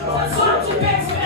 Ce soir, tu peux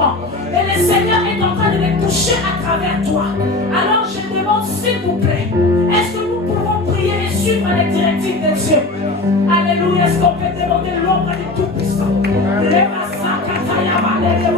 Et le Seigneur est en train de les toucher à travers toi. Alors je demande s'il vous plaît, Alléluia. Est-ce qu'on peut demander l'ombre du Tout-Puissant? Les massacres, les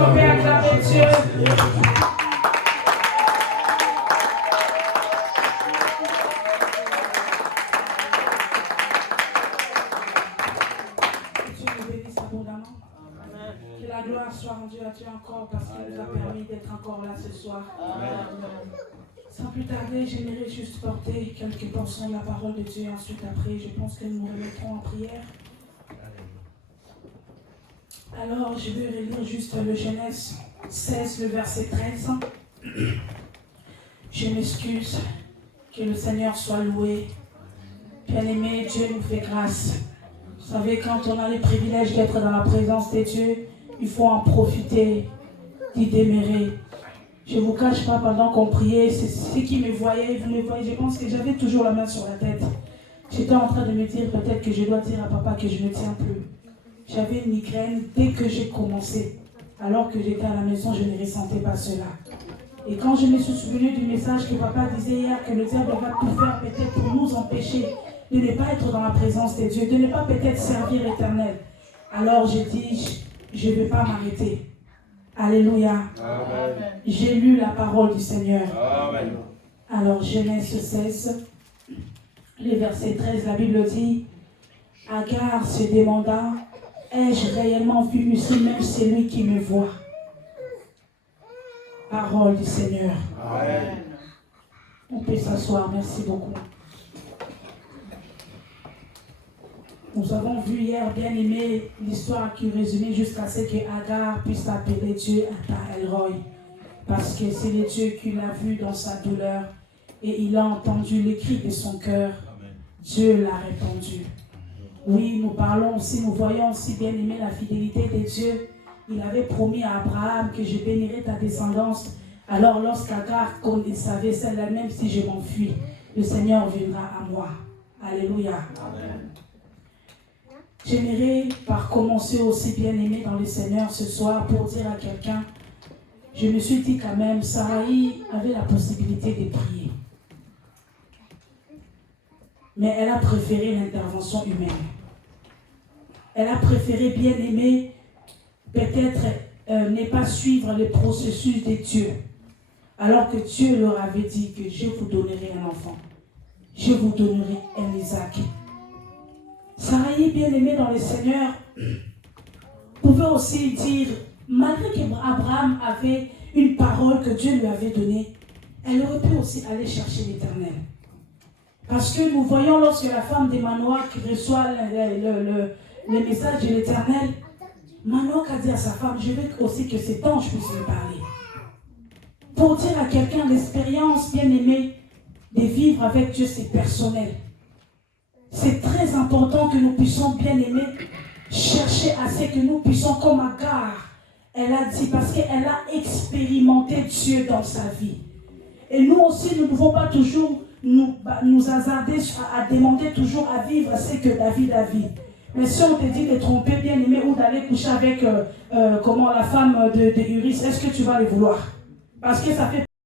camper, acclamer Dieu. Que la gloire soit rendue à Dieu encore parce qu'il nous a permis d'être encore là ce soir. Sans plus tarder, j'aimerais juste porter quelques portions de la parole de Dieu. Ensuite, après, je pense que nous nous remettrons en prière. Alors, je vais relire juste le Genèse 16, le verset 13. Je m'excuse. Que le Seigneur soit loué. Bien-aimé, Dieu nous fait grâce. Vous savez, quand on a le privilège d'être dans la présence de Dieu, il faut en profiter, d'y demeurer. Je ne vous cache pas, pendant qu'on priait, c'est ceux qui me voyaient, vous me voyez, je pense que j'avais toujours la main sur la tête. J'étais en train de me dire, peut-être que je dois dire à papa que je ne tiens plus. J'avais une migraine dès que j'ai commencé. Alors que j'étais à la maison, je ne ressentais pas cela. Et quand je me suis souvenu du message que papa disait hier, que le diable va tout faire peut-être pour nous empêcher de ne pas être dans la présence de Dieu, de ne pas peut-être servir l'Éternel. Alors j'ai dit, je ne vais pas m'arrêter. Alléluia. Amen. J'ai lu la parole du Seigneur. Amen. Alors Genèse 16, le verset 13, la Bible dit, Agar se demanda, ai-je réellement vu ici même celui qui me voit? Parole du Seigneur. Amen. On peut s'asseoir, merci beaucoup. Nous avons vu hier, bien aimé, l'histoire qui résumait jusqu'à ce que Agar puisse appeler Dieu Ata El-Roi. Parce que c'est le Dieu qui l'a vu dans sa douleur et il a entendu les cris de son cœur. Amen. Dieu l'a répondu. Oui, nous parlons aussi, nous voyons aussi, bien aimé, la fidélité de Dieu. Il avait promis à Abraham que je bénirais ta descendance. Alors lorsqu'Agar savait celle-là, même si je m'enfuis, le Seigneur viendra à moi. Alléluia. Amen. J'aimerais par commencer aussi bien aimé dans le Seigneur ce soir pour dire à quelqu'un, je me suis dit quand même, Saraï avait la possibilité de prier. Mais elle a préféré l'intervention humaine. Elle a préféré bien aimer, peut-être ne pas suivre le processus de Dieu. Alors que Dieu leur avait dit que je vous donnerai un enfant. Je vous donnerai un Isaac. Saraï, bien aimé dans le Seigneur, pouvait aussi dire, malgré qu'Abraham avait une parole que Dieu lui avait donnée, elle aurait pu aussi aller chercher l'Éternel. Parce que nous voyons lorsque la femme de Manoach reçoit le message de l'Éternel, Manoach a dit à sa femme, je veux aussi que cet ange puisse me parler. Pour dire à quelqu'un l'expérience, bien aimée, de vivre avec Dieu, c'est personnel. C'est très important que nous puissions, bien aimer, chercher à ce que nous puissions, comme Agar, elle a dit, parce qu'elle a expérimenté Dieu dans sa vie. Et nous aussi, nous ne devons pas toujours nous hasarder à demander toujours à vivre ce que David a vu. Mais si on te dit de tromper, bien aimé, ou d'aller coucher avec la femme de Uris, est-ce que tu vas le vouloir? Parce que ça fait